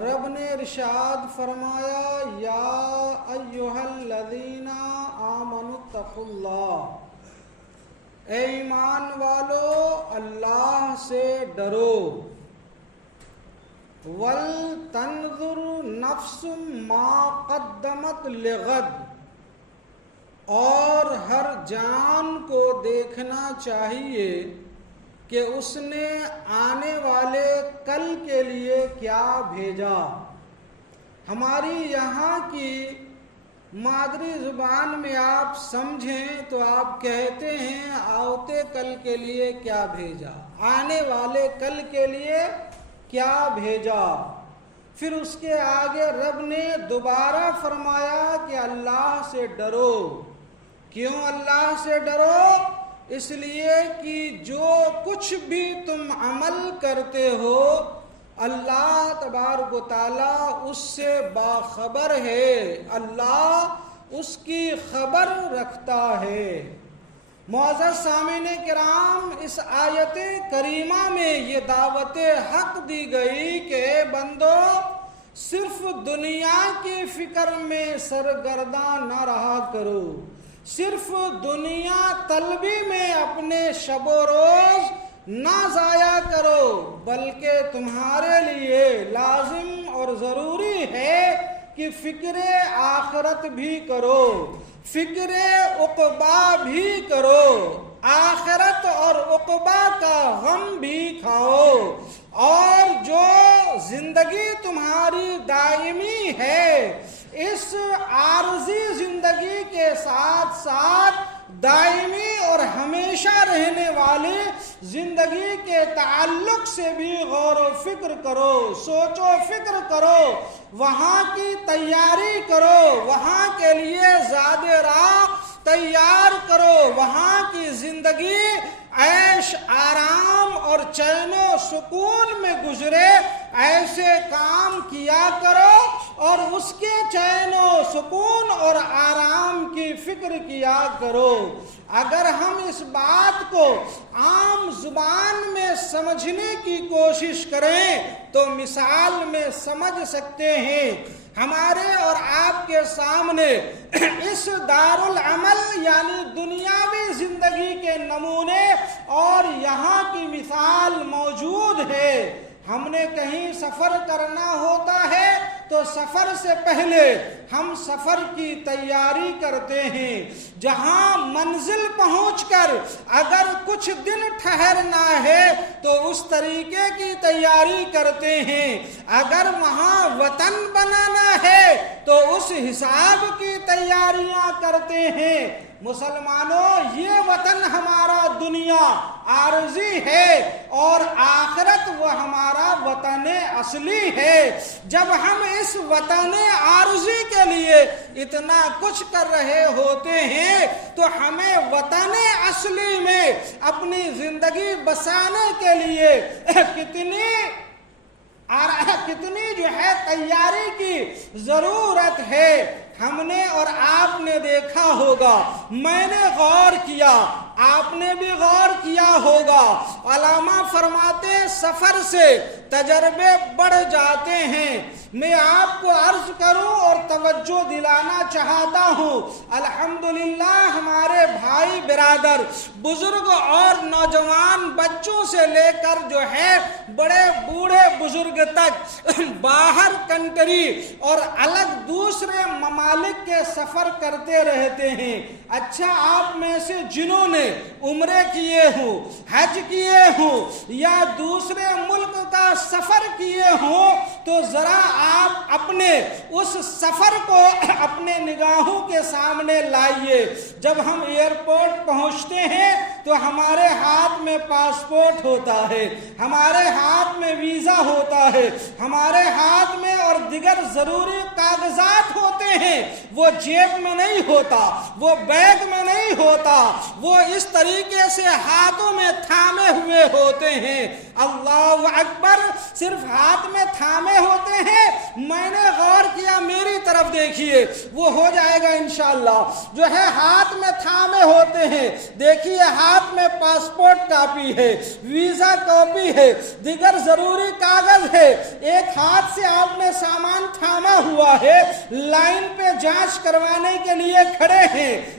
رب نے ارشاد فرمایا یا ایھا الذین آمنوا اتقوا اللہ، اے ایمان والو اللہ سے ڈرو، وَلْتَنْظُرْ نَفْسٌ مَا قَدَّمَتْ لِغَدٍ، اور ہر جان کو دیکھنا چاہیے کہ اس نے آنے والے کل کے لیے کیا بھیجا۔ ہماری یہاں کی مادری زبان میں آپ سمجھیں تو آپ کہتے ہیں آوتے کل کے لیے کیا بھیجا، آنے والے کل کے لیے کیا بھیجا۔ پھر اس کے آگے رب نے دوبارہ فرمایا کہ اللہ سے ڈرو۔ کیوں اللہ سے ڈرو؟ اس لیے کہ جو کچھ بھی تم عمل کرتے ہو اللہ تبارک و تعالیٰ اس سے باخبر ہے، اللہ اس کی خبر رکھتا ہے۔ معزز سامعین کرام، اس آیت کریمہ میں یہ دعوت حق دی گئی کہ بندو صرف دنیا کی فکر میں سرگرداں نہ رہا کرو، صرف دنیا طلبی میں اپنے شب و روز نہ ضائع کرو، بلکہ تمہارے لیے لازم اور ضروری ہے کہ فکر آخرت بھی کرو، فکر عقبہ بھی کرو، آخرت اور عقبہ کا غم بھی کھاؤ، اور جو زندگی تمہاری دائمی ہے اس عارضی زندگی کے ساتھ ساتھ دائمی اور ہمیشہ رہنے والی زندگی کے تعلق سے بھی غور و فکر کرو، سوچ و فکر کرو، وہاں کی تیاری کرو، وہاں کے لیے زاد راہ تیار کرو، وہاں کی زندگی عیش آرام اور چین و سکون میں گزرے، ایسے کام کیا کرو اور اس کے چین و سکون اور آرام کی فکر کیا کرو۔ اگر ہم اس بات کو عام زبان میں سمجھنے کی کوشش کریں تو مثال میں سمجھ سکتے ہیں۔ ہمارے اور آپ کے سامنے اس دارالعمل یعنی دنیاوی زندگی کے نمونے اور یہاں کی مثال موجود ہے۔ ہم نے کہیں سفر کرنا ہوتا ہے تو سفر سے پہلے ہم سفر کی تیاری کرتے ہیں، جہاں منزل پہنچ کر اگر کچھ دن ٹھہرنا ہے تو اس طریقے کی تیاری کرتے ہیں، اگر وہاں وطن بنانا ہے تو اس حساب کی تیاریاں کرتے ہیں۔ مسلمانوں، یہ وطن ہمارا دنیا عارضی ہے اور آخرت وہ ہمارا وطن اصلی ہے۔ جب ہم اس وطن عارضی کے لیے اتنا کچھ کر رہے ہوتے ہیں تو ہمیں وطن اصلی میں اپنی زندگی بسانے کے لیے کتنی جو ہے تیاری کی ضرورت ہے۔ ہم نے اور آپ نے دیکھا ہوگا، میں نے غور کیا، آپ نے بھی غور کیا ہوگا، علماء فرماتے سفر سے تجربے بڑھ جاتے ہیں۔ میں آپ کو عرض کروں اور توجہ دلانا چاہتا ہوں، الحمدللہ ہمارے بھائی برادر بزرگ اور نوجوان بچوں سے لے کر جو ہے بڑے بوڑھے بزرگ تک باہر کنٹری اور الگ دوسرے ممالک کے سفر کرتے رہتے ہیں۔ اچھا، آپ میں سے جنہوں نے عمرے کیے ہوں، حج کیے ہوں یا دوسرے ملک کا سفر کیے ہوں تو ذرا آپ اپنے اس سفر کو اپنے نگاہوں کے سامنے لائیے۔ جب ہم ایئرپورٹ پہنچتے ہیں تو ہمارے ہاتھ میں پاسپورٹ ہوتا ہے، ہمارے ہاتھ میں ویزا ہوتا ہے، ہمارے ہاتھ میں اور دیگر ضروری کاغذات ہوتے ہیں۔ وہ جیب میں نہیں ہوتا، وہ بیگ میں نہیں ہوتا، وہ اس طریقے سے ہاتھوں میں تھامے ہوئے ہوتے ہیں۔ اللہ اکبر، صرف ہاتھ میں تھامے ہوتے ہیں۔ میں نے غور کیا، میری طرف طرف دیکھیے، وہ ہو جائے گا انشاءاللہ۔ جو ہے ہاتھ میں تھامے ہوتے ہیں، دیکھیے ہاتھ میں پاسپورٹ کاپی ہے، ویزا کاپی ہے، دیگر ضروری کاغذ ہے، ایک ہاتھ سے آپ نے سامان تھاما ہوا ہے، لائن پہ جانچ کروانے کے لیے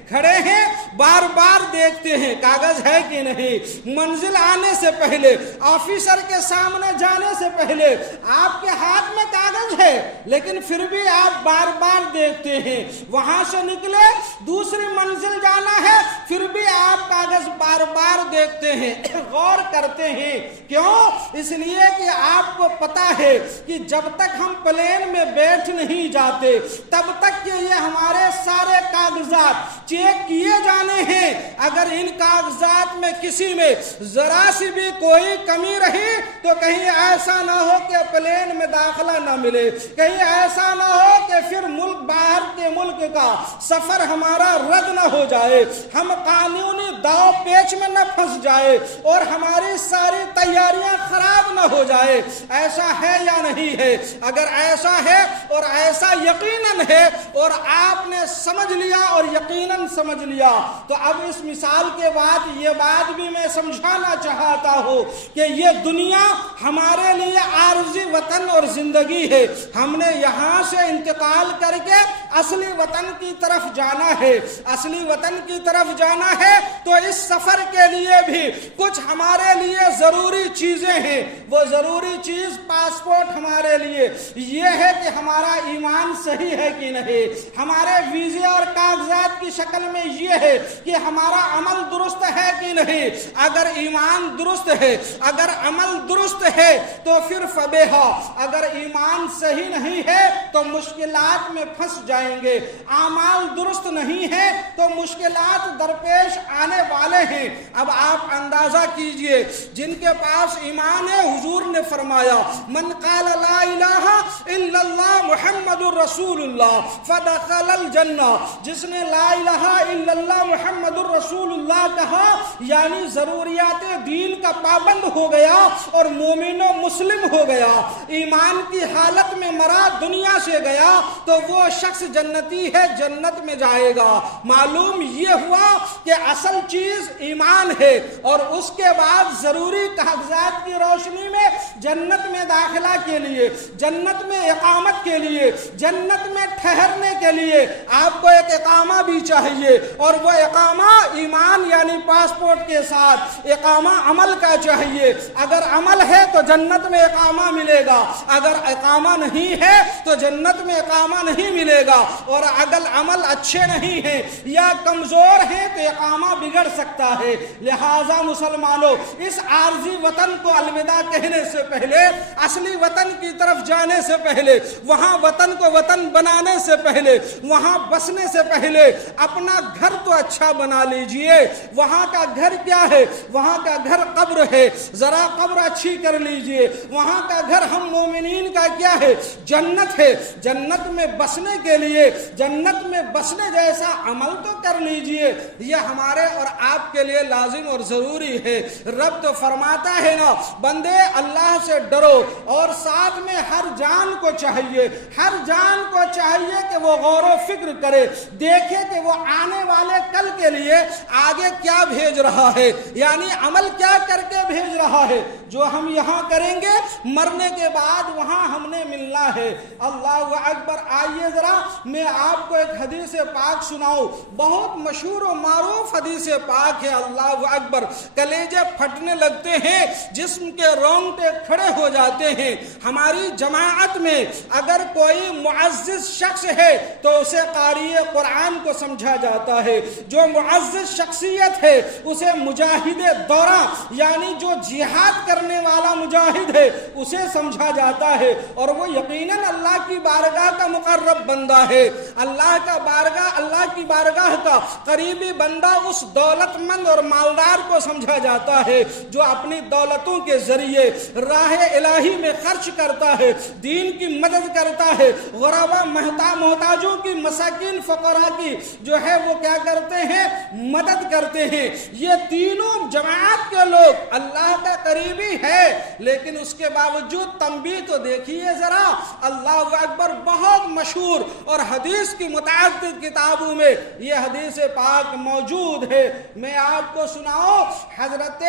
کھڑے ہیں، بار بار دیکھتے ہیں کاغذ ہے کہ نہیں، منزل آنے سے پہلے، آفیسر کے سامنے جانے سے پہلے آپ کے ہاتھ میں کاغذ ہے، لیکن پھر بھی آپ بار بار دیکھتے ہیں، وہاں سے نکلے دوسری منزل جانا ہے، پھر بھی آپ کاغذ بار بار دیکھتے ہیں، غور کرتے ہیں۔ کیوں؟ اس لیے کہ آپ کو پتا ہے کہ جب تک ہم پلین میں بیٹھ نہیں جاتے تب تک کہ یہ ہمارے سارے کاغذات چیک کیے جانے ہیں۔ اگر ان کاغذات میں کسی میں ذرا سی بھی کوئی کمی رہی تو کہیں ایسا نہ ہو کہ پلین میں داخلہ نہ ملے، کہیں ایسا نہ ہو کہ پھر ملک باہر کے ملک کا سفر ہمارا رد نہ ہو جائے، ہم قانونی داؤ پیچ میں نہ پھنس جائے اور ہماری ساری تیاریاں خراب نہ ہو جائے۔ ایسا ہے یا نہیں ہے؟ اگر ایسا ہے اور ایسا یقیناً ہے اور آپ نے سمجھ لیا اور یقیناً سمجھ لیا، تو اب اس مثال کے بعد یہ بات بھی میں سمجھانا چاہتا ہوں کہ یہ دنیا ہمارے لیے عارضی وطن اور زندگی ہے، ہم نے یہاں سے انتقال کر کے اصلی وطن کی طرف جانا ہے، اصلی وطن کی طرف جانا ہے۔ تو اس سفر کے لیے بھی کچھ ہمارے لیے ضروری چیزیں ہیں، وہ ضروری چیز پاسپورٹ ہمارے لیے یہ ہے کہ ہمارا ایمان صحیح ہے کہ نہیں، ہمارے ویزے اور کاغذات کی شکل میں یہ ہے کہ ہمارا عمل درست ہے کہ نہیں۔ اگر ایمان درست ہے، اگر عمل درست ہے تو پھر فبیہا، اگر ایمان صحیح نہیں ہے تو مشکلات میں پھنس جائیں گے، اعمال درست نہیں ہے تو مشکلات درپیش آنے والے ہیں۔ اب آپ اندازہ کیجئے جن کے پاس ایمان ہے، حضور نے فرمایا من قال لا الہ الا اللہ محمد الرسول اللہ فدخل الجنہ، جس نے لا الہ الا اللہ محمد الرسول اللہ کہا یعنی ضروریات دین کا پابند ہو گیا اور مومن و مسلم ہو گیا، ایمان کی حالت میں مرا، دنیا سے گیا، تو وہ شخص جنتی ہے، جنت میں جائے گا۔ معلوم یہ ہوا کہ اصل چیز ایمان ہے اور اس کے بعد ضروری کاغذات کی روشنی میں جنت میں داخلہ کے لیے، جنت میں اقامت کے لیے، جنت میں ٹھہرنے کے لیے آپ کو ایک اقامہ بھی چاہیے، اور وہ اقامہ ایمان یعنی پاسپورٹ کے ساتھ اقامہ عمل کا چاہیے۔ اگر عمل ہے تو جنت میں اقامہ ملے گا، اگر اقامہ نہیں ہے تو جنت میں اقامہ نہیں ملے گا، اور اگر عمل اچھے نہیں ہیں یا کمزور ہیں تو اقامہ بگڑ سکتا ہے۔ لہذا مسلمانوں، اس عارضی وطن کو الوداع کہنے سے پہلے، اصلی وطن کی طرف جانے سے پہلے، وہاں وطن کو وطن بنانے سے پہلے، وہاں بسنے سے پہلے اپنا گھر تو اچھا بنا لیجئے۔ وہاں کا گھر کیا ہے؟ وہاں کا گھر قبر ہے، ذرا قبر اچھی کر لیجئے۔ وہاں کا گھر ہم مومنین کا کیا ہے؟ جنت ہے۔ جنت میں بسنے کے لیے، جنت میں بسنے جیسا عمل تو کر لیجئے، یہ ہمارے اور آپ کے لیے لازم اور ضروری ہے۔ رب تو فرماتا ہے نا بندے اللہ سے ڈرو، اور ساتھ میں ہر جان کو چاہیے، ہر جان کو چاہیے کہ وہ غور و فکر کرے، دیکھے کہ وہ آنے والے کل کے لیے آگے کیا بھیج رہا ہے، یعنی عمل کیا کر کے بھیج رہا ہے۔ جو ہم یہاں کریں گے مرنے کے بعد وہاں ہم نے ملنا ہے۔ اللہ اکبر۔ آئیے ذرا میں آپ کو ایک حدیث پاک سناؤں، بہت مشہور و معروف حدیث پاک ہے۔ اللہ اکبر، کلیجے پھٹنے لگتے ہیں، جسم کے رونگٹے کھڑے ہو جاتے ہیں۔ ہماری جماعت میں اگر کوئی معزز شخص ہے تو اسے قاری قرآن کو سمجھا جاتا ہے، جو معزز شخصیت ہے اسے مجاہد دورہ یعنی جو جہاد کرنے والا مجاہد ہے اسے سمجھا جاتا ہے، اور وہ یقیناً اللہ کی بارگاہ کا مقرب بندہ ہے، اللہ کی بارگاہ کا قریبی بندہ اس دولت مند اور مالدار کو سمجھا جاتا ہے جو اپنی دولتوں کے ذریعے راہ الہی میں خرچ کرتا ہے، دین کی مدد کرتا ہے، غربا محتاجوں کی، مساکین فقراء کی جو ہے وہ کیا کرتے ہیں؟ مدد کرتے ہیں۔ یہ تینوں جماعت کے لوگ اللہ کا قریبی ہے، لیکن اس کے باوجود تنبیہ تو دیکھیے ذرا، اللہ اکبر بہت مشہور اور حدیث کی متعدد کتابوں میں یہ حدیث پاک موجود ہے۔ میں آپ کو سناؤں، حضرت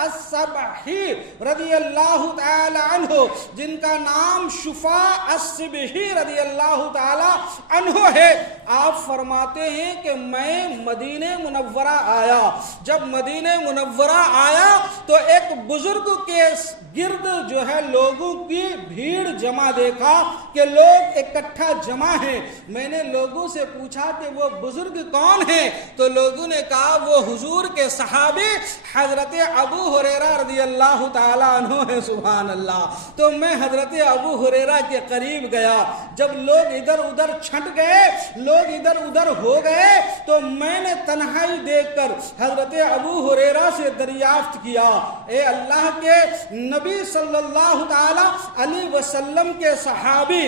الصبحی رضی اللہ تعالی عنہ، جن کا نام شفاء الصبحی رضی اللہ تعالی عنہ ہے، آپ فرماتے ہیں کہ میں مدینہ منورہ آیا۔ جب مدینہ منورہ آیا تو ایک بزرگ کے گرد جو ہے لوگوں کی بھیڑ جمع دیکھا کہ لوگ اکٹھا جمع ہیں۔ میں نے لوگوں سے پوچھا کہ وہ بزرگ کون ہیں؟ تو لوگوں نے کہا وہ حضور کے صحابی حضرت ابو ہریرہ رضی اللہ تعالی عنہ ہیں۔ سبحان اللہ۔ تو میں حضرت ابو ہریرہ کے قریب گیا۔ جب لوگ ادھر ادھر چھٹ گئے، لوگ ادھر ادھر ہو گئے، تو میں نے تنہائی دیکھ کر حضرت ابو ہریرہ سے دریافت کیا، اے اللہ کے نبی صلی اللہ تعالی علیہ وسلم کے صحابی،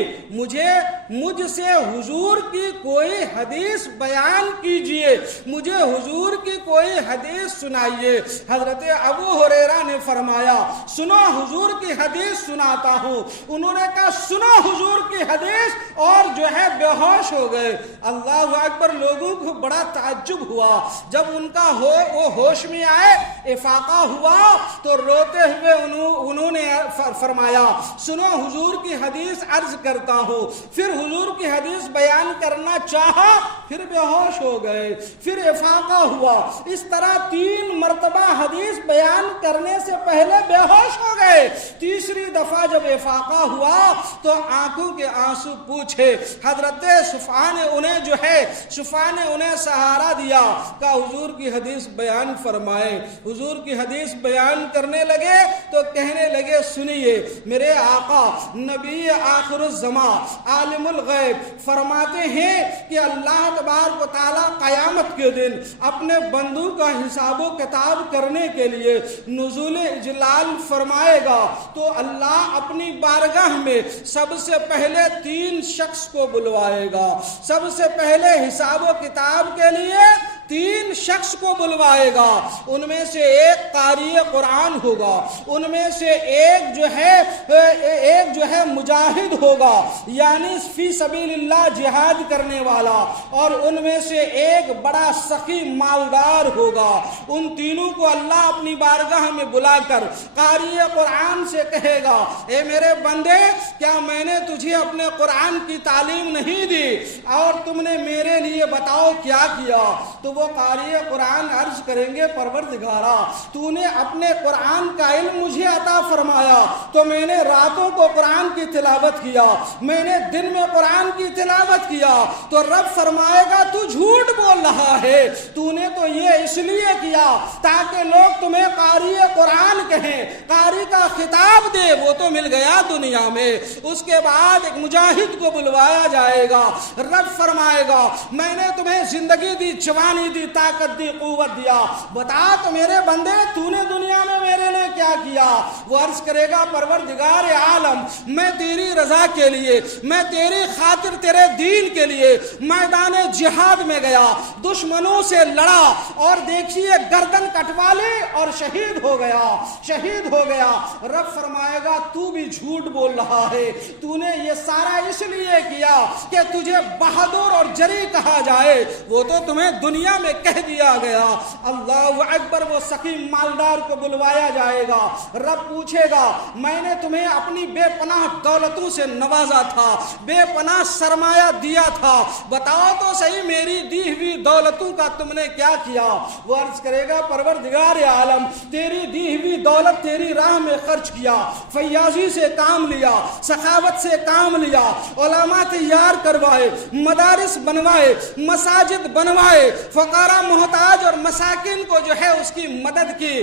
مجھ سے حضور کی کوئی حدیث بیان کیجئے، مجھے حضور کی کوئی حدیث سنائیے۔ حضرت ابو ہریرہ نے فرمایا سنو حضور کی حدیث سناتا ہوں۔ انہوں نے کہا سنو حضور کی حدیث، اور جو ہے بے ہوش ہو گئے۔ اللہ اکبر۔ لوگوں کو بڑا تعجب ہوا، جب ان کا وہ ہوش میں آئے، افاقہ ہوا، تو روتے ہوئے انہوں نے فرمایا سنو حضور کی حدیث عرض کرتا ہوں۔ پھر حضور کی حدیث بیان کرنا چاہا، پھر بے ہوش ہو گئے، پھر افاقہ ہوا۔ اس طرح 3 مرتبہ حدیث بیان کرنے سے پہلے بے ہوش ہو گئے۔ تیسری دفعہ جب افاقہ ہوا تو آنکھوں کے آنسو پوچھے۔ حضرت شفاء نے انہیں سہارا دیا، کہا حضور کی حدیث بیان فرمائے۔ حضور کی حدیث بیان کرنے لگے تو کہنے لگے سنیے، میرے آقا نبی آخر الزمان عالم الغیب فرماتے ہیں کہ اللہ تبارک و تعالی قیامت کے دن اپنے بندوں کا حساب و کتاب کرنے کے لیے نزول اجلال فرمائے گا، تو اللہ اپنی بارگاہ میں سب سے پہلے 3 شخص کو بلوائے گا۔ سب سے پہلے حساب و کتاب کے لیے 3 شخص کو بلوائے گا۔ ان میں سے ایک قاری قرآن ہوگا، ان میں سے ایک جو ہے مجاہد ہوگا، یعنی فی سبیل اللہ جہاد کرنے والا، اور ان میں سے ایک بڑا سخی مالدار ہوگا۔ ان تینوں کو اللہ اپنی بارگاہ میں بلا کر قاری قرآن سے کہے گا، اے میرے بندے، کیا میں نے تجھے اپنے قرآن کی تعلیم نہیں دی؟ اور تم نے میرے لیے بتاؤ کیا کیا؟ تو وہ قاری قرآن عرض کریں گے پروردگارا، تو نے اپنے قرآن کا علم مجھے عطا فرمایا، تو میں نے راتوں کو قرآن کی تلاوت کیا، میں نے دن میں قرآن کی تلاوت کیا۔ تو رب فرمائے گا تو جھوٹ بول رہا ہے، تو نے تو یہ اس لیے کیا تاکہ لوگ تمہیں قاری قرآن کہیں، قاری کا خطاب دے، وہ تو مل گیا دنیا میں۔ اس کے بعد ایک مجاہد کو بلوایا جائے گا، رب فرمائے گا میں نے تمہیں زندگی دی، جوانی دی، طاقت دی، قوت دیا، بتا تو میرے بندے تو نے دنیا میں میرے لیے کیا کیا؟ وہ عرض کرے گا پروردگار عالم، میں تیری رضا کے لیے، میں تیری خاطر تیرے دین کے لیے میدان جہاد میں گیا، دشمنوں سے لڑا، اور دیکھیے گردن کٹوا لی اور شہید ہو گیا۔ رب فرمائے گا تو بھی جھوٹ بول رہا ہے، تو نے یہ سارا اس لیے کیا کہ تجھے بہادر اور جری کہا جائے، وہ تو تمہیں دنیا میں کہہ دیا گیا۔ اللہ اکبر۔ وہ سخی مالدار کو بلوایا جائے گا، رب پوچھے گا میں نے تمہیں اپنی بے پناہ دولتوں سے نوازا تھا، بے پناہ سرمایہ دیا تھا، بتاؤ تو صحیح میری دی ہوئی دولتوں کا تم نے کیا کیا؟ وہ عرض کرے گا پروردگار عالم، تیری دی ہوئی دولت تیری راہ میں خرچ کیا، فیاضی سے کام لیا، سخاوت سے کام لیا، علماء تیار کروائے، مدارس بنوائے، مساجد بنوائے، فقراء محتاج اور مساکین کو جو ہے اس کی مدد کی۔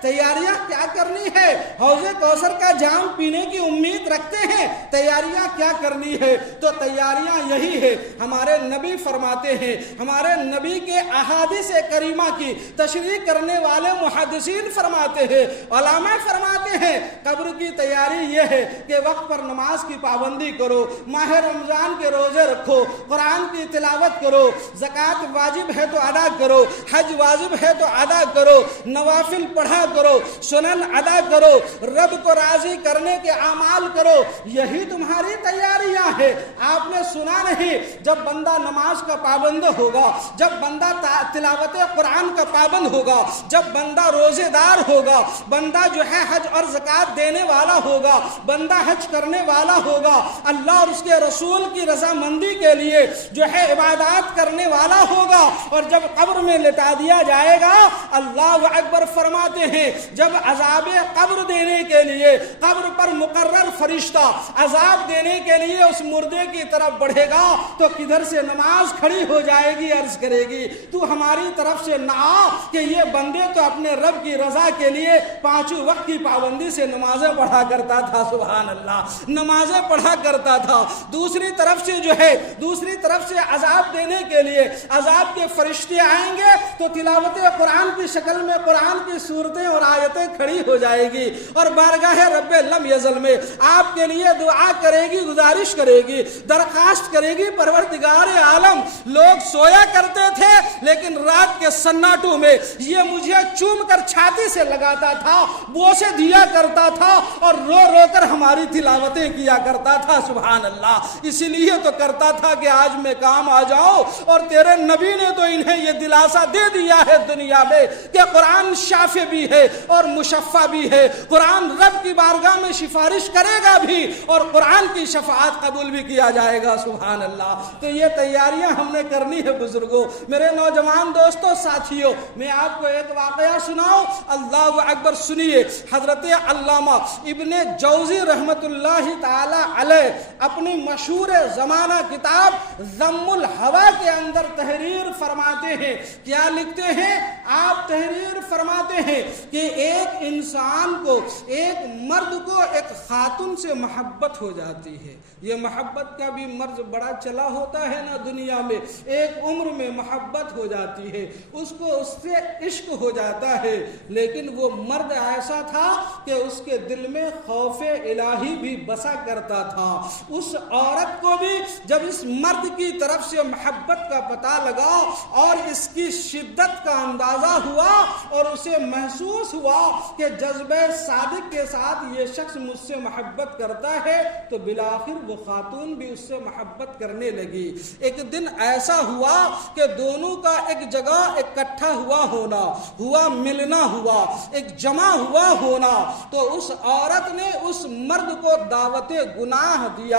تیاریاں کیا کرنی ہے؟ حوض کوثر کا جام پینے کی امید رکھتے ہیں، تیاریاں کیا کرنی ہے؟ تو تیاریاں یہی ہے، ہمارے نبی فرماتے ہیں، ہمارے نبی کے احادیث کریمہ کی تشریح کرنے والے محدثین فرماتے ہیں، علماء فرماتے ہیں، قبر کی تیاری یہ ہے کہ وقت پر نماز کی پابندی کرو، ماہ رمضان کے روزے رکھو، قرآن کی تلاوت کرو، زکوٰۃ واجب ہے تو ادا کرو، حج واجب ہے تو ادا کرو، نوافل پڑھا کرو، سنن ادا کرو، رب کو راضی کرنے کے اعمال کرو، یہی تمہاری تیاریاں ہیں۔ آپ نے سنا نہیں، جب بندہ نماز کا پابند ہوگا، جب بندہ تلاوت قرآن کا پابند ہوگا، جب بندہ روزے دار ہوگا، بندہ جو ہے حج اور زکوٰۃ دینے والا ہوگا، بندہ حج کرنے والا ہوگا، اللہ اور اس کے رسول کی رضامندی کے لیے جو ہے عبادات کرنے والا ہوگا، اور جب قبر میں لٹا دیا جائے گا، اللہ اکبر فرماتے ہیں، جب عذاب قبر دینے کے لیے قبر پر مقرر فرشتہ عذاب دینے کے لیے اس مردے کی طرف بڑھے گا تو کدھر سے نماز کھڑی ہو جائے گی، عرض کرے گی تو ہماری طرف سے نہ آ کہ یہ بندے تو اپنے رب کی رضا کے لیے پانچوں وقت کی پابندی سے نمازیں پڑھا کرتا تھا، سبحان اللہ، نمازیں پڑھا کرتا تھا، دوسری طرف سے جو ہے دوسری طرف سے عذاب دینے کے لیے عذاب کے فرشتے آئیں گے تو تلاوت قرآن کی شکل میں قرآن کی صورتیں اور آیتیں کھڑی ہو جائے گی اور بارگاہ رب لم یزل میں آپ کے لیے دعا کرے گی، گزارش کرے گی، درخواست کرے گی، پروردگار عالم لوگ سویا کرتے تھے لیکن رات کے سناٹوں میں یہ مجھے چوم کر چھاتی سے لگاتا تھا، بوسے دیا کرتا تھا اور رو رو کر ہماری تلاوتیں کیا کرتا تھا، سبحان اللہ، اسی لیے تو کرتا تھا کہ آج میں کام آ جاؤں، اور تیرے نبی نے تو انہیں یہ دلاسا دے دیا ہے دنیا میں کہ قرآن شافع بھی ہے اور مشفع بھی ہے، قرآن رب کی بارگاہ میں سفارش کرے گا بھی اور قرآن کی شفاعت قبول بھی کیا جائے گا، سبحان اللہ۔ تو یہ تیاریاں ہم نے کرنی ہے بزرگوں، میرے نوجوان دوستوں، ساتھیوں، میں آپ کو ایک واقعہ سناؤں، اللہ اکبر، سنیے۔ حضرت علامہ ابن جوزی رحمت اللہ تعالی علیہ اپنی مشہور زمانہ کتاب ذم الہوی کے اندر تحریر فرماتے ہیں، کیا لکھتے ہیں آپ؟ تحریر فرماتے ہیں کہ ایک انسان کو، ایک مرد کو ایک خاتون سے محبت ہو جاتی ہے، یہ محبت کا بھی مرض بڑا چلا ہوتا ہے نا دنیا میں، ایک عمر میں محبت ہو جاتی ہے، اس کو اس سے عشق ہو جاتا ہے، لیکن وہ مرد ایسا تھا کہ اس کے دل میں خوف الہی بھی بسا کرتا تھا، اس عورت کو بھی جب اس مرد کی طرف سے محبت کا پتہ لگا اور اس کی شدت کا اندازہ ہوا اور اسے محسوس ہوا کہ جذبہ صادق کے ساتھ یہ شخص مجھ سے محبت کرتا ہے، تو بالآخر وہ خاتون بھی اس سے محبت کرنے لگی۔ ایک دن ایسا ہوا کہ دونوں کا ایک جگہ اکٹھا ہوا ملنا ہوا، ایک جمع ہوا ہونا، تو اس عورت نے اس مرد کو دعوت گناہ دیا،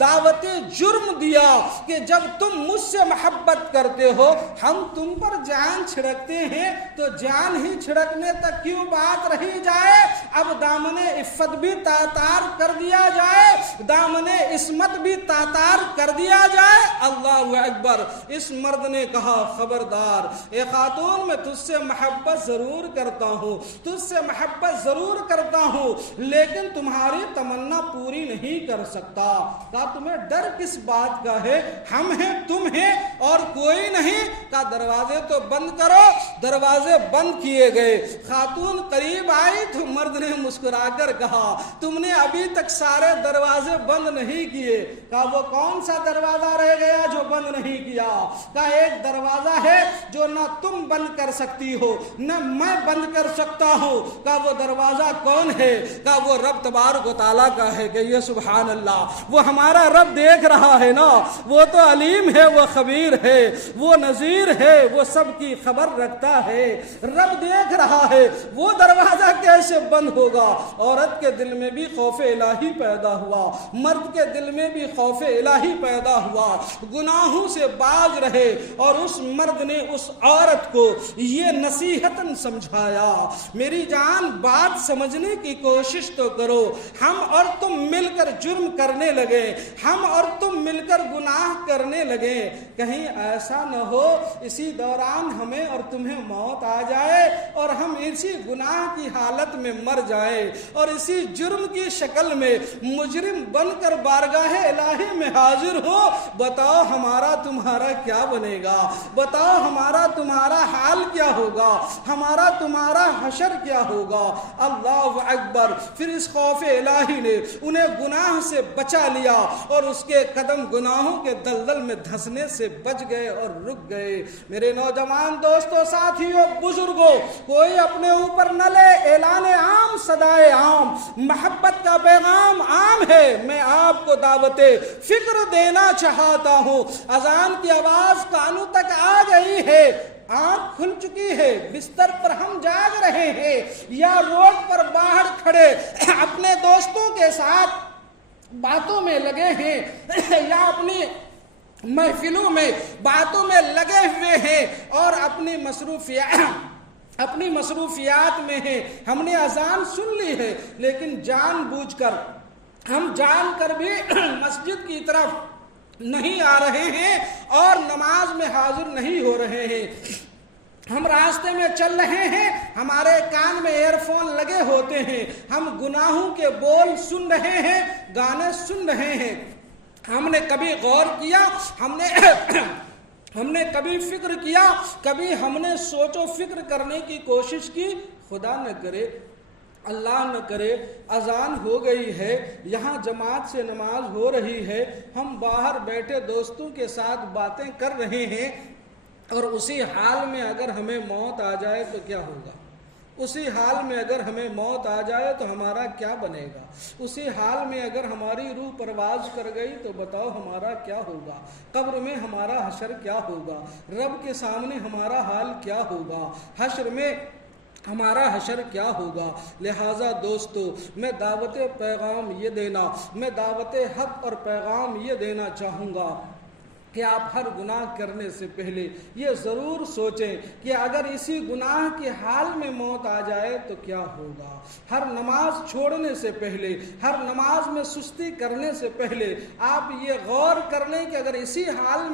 دعوت جرم دیا کہ جب تم مجھ سے محبت کرتے ہو، ہم تم پر جان چھڑکتے ہیں، تو جان ہی چھڑکنے تک کیوں بات رہی جائے، اب دامن عفت بھی تاتار کر دیا جائے، دامن عصمت بھی تاتار کر دیا جائے۔ اللہ اکبر۔ اس مرد نے کہا خبردار اے خاتون، میں تجھ سے محبت ضرور کرتا ہوں، تجھ سے محبت ضرور کرتا ہوں، لیکن تمہاری تمنا پوری نہیں کر سکتا۔ کہا تمہیں ڈر کس بات کا ہے، ہم ہیں، تم ہیں اور کوئی نہیں۔ کہا دروازے تو بند کرو۔ دروازے بند کیے گئے، خاتون قریب آئی تو مرد نے مسکرا کر کہا تم نے ابھی تک سارے دروازے بند نہیں کیے۔ کہا وہ کون سا دروازہ رہ گیا جو بند نہیں کیا؟ کہا ایک دروازہ ہے جو نہ تم بند کر سکتی ہو نہ میں بند کر سکتا ہوں۔ کہا وہ دروازہ کون ہے؟ کہا وہ رب تبارک و تعالیٰ کا ہے۔ کہ یہ سبحان اللہ، وہ ہمارا رب دیکھ رہا ہے نا، وہ تو علیم ہے، وہ خبیر ہے، وہ نذیر ہے، وہ سب کی خبر رکھتا ہے، رب دیکھ رہا ہے۔ وہ دروازہ کیسے کیسے بند ہوگا؟ عورت کے دل میں بھی خوف الہی پیدا ہوا، مرد کے دل میں بھی خوف الہی پیدا ہوا، گناہوں سے باز رہے، اور اس مرد نے اس عورت کو یہ نصیحتاً سمجھایا، میری جان بات سمجھنے کی کوشش تو کرو، ہم اور تم مل کر جرم کرنے لگے، ہم اور تم مل کر گناہ کرنے لگے، کہیں ایسا نہ ہو اسی دوران ہمیں اور تمہیں موت آ جائے اور ہم اسی گناہ کی حالت میں مر جائیں اور اسی جرم کی شکل میں مجرم بن کر بارگاہ الہی میں حاضر ہو، بتاؤ ہمارا تمہارا کیا بنے گا؟ بتاؤ ہمارا تمہارا حال کیا ہوگا؟ ہمارا تمہارا حشر کیا ہوگا؟ اللہ اکبر! پھر اس خوف الہی نے انہیں گناہ سے بچا لیا اور اس کے قدم گناہوں کے دلدل میں دھسنے سے بچ گئے اور رک گئے۔ میرے نوجوان دوستوں، ساتھیوں، بزرگوں، کوئی اپنے اوپر نہ لے، اعلان عام، صدائے عام، محبت کا پیغام عام ہے۔ میں آپ کو دعوت فکر دینا چاہتا ہوں۔ اذان کی آواز کانوں تک آ گئی ہے، آنکھ کھل چکی ہے، بستر پر ہم جاگ رہے ہیں یا روڈ پر باہر کھڑے اپنے دوستوں کے ساتھ باتوں میں لگے ہیں یا اپنی محفلوں میں باتوں میں لگے ہوئے ہیں اور اپنی مصروفیات میں ہیں، ہم نے اذان سن لی ہے لیکن جان بوجھ کر، ہم جان کر بھی مسجد کی طرف نہیں آ رہے ہیں اور نماز میں حاضر نہیں ہو رہے ہیں۔ ہم راستے میں چل رہے ہیں، ہمارے کان میں ایئر فون لگے ہوتے ہیں، ہم گناہوں کے بول سن رہے ہیں، گانے سن رہے ہیں۔ ہم نے کبھی غور کیا، ہم نے کبھی فکر کیا، کبھی ہم نے سوچ و فکر کرنے کی کوشش کی؟ خدا نہ کرے، اللہ نہ کرے، اذان ہو گئی ہے، یہاں جماعت سے نماز ہو رہی ہے، ہم باہر بیٹھے دوستوں کے ساتھ باتیں کر رہے ہیں، اور اسی حال میں اگر ہمیں موت آ جائے تو کیا ہوگا؟ اسی حال میں اگر ہمیں موت آ جائے تو ہمارا کیا بنے گا؟ اسی حال میں اگر ہماری روح پرواز کر گئی تو بتاؤ ہمارا کیا ہوگا؟ قبر میں ہمارا حشر کیا ہوگا؟ رب کے سامنے ہمارا حال کیا ہوگا؟ حشر میں ہمارا حشر کیا ہوگا؟ لہٰذا دوستو، میں دعوت حق اور پیغام یہ دینا چاہوں گا کہ آپ ہر گناہ کرنے سے پہلے یہ ضرور سوچیں کہ اگر اسی گناہ کے حال میں موت آ جائے تو کیا ہوگا۔ ہر نماز چھوڑنے سے پہلے، ہر نماز میں سستی کرنے سے پہلے آپ یہ غور کر لیں کہ اگر اسی حال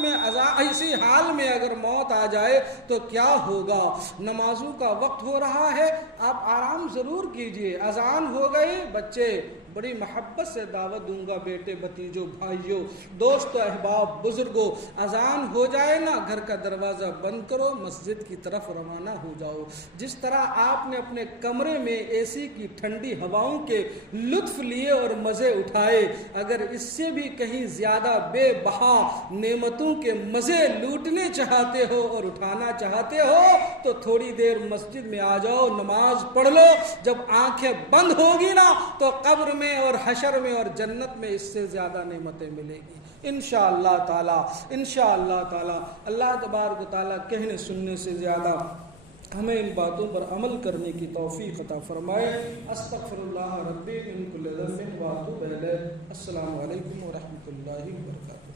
میں اگر موت آ جائے تو کیا ہوگا۔ نمازوں کا وقت ہو رہا ہے، آپ آرام ضرور کیجئے۔ اذان ہو گئی، بچے بڑی محبت سے دعوت دوں گا، بیٹے، بھتیجوں، بھائیوں، دوست، احباب، بزرگوں، اذان ہو جائے نا، گھر کا دروازہ بند کرو، مسجد کی طرف روانہ ہو جاؤ۔ جس طرح آپ نے اپنے کمرے میں اے سی کی ٹھنڈی ہواؤں کے لطف لیے اور مزے اٹھائے، اگر اس سے بھی کہیں زیادہ بے بہا نعمتوں کے مزے لوٹنے چاہتے ہو اور اٹھانا چاہتے ہو تو تھوڑی دیر مسجد میں آ جاؤ، نماز پڑھ لو۔ جب آنکھیں بند ہوگی نا تو قبر میں اور حشر میں اور جنت میں اس سے زیادہ نعمتیں ملے گی انشاءاللہ تعالی۔ اللہ تبارک و تعالی کہنے سننے سے زیادہ ہمیں ان باتوں پر عمل کرنے کی توفیق عطا فرمائے۔ استغفر اللہ ربی من کل ذنب واتوب الیہ۔ السلام علیکم ورحمۃ اللہ وبرکاتہ۔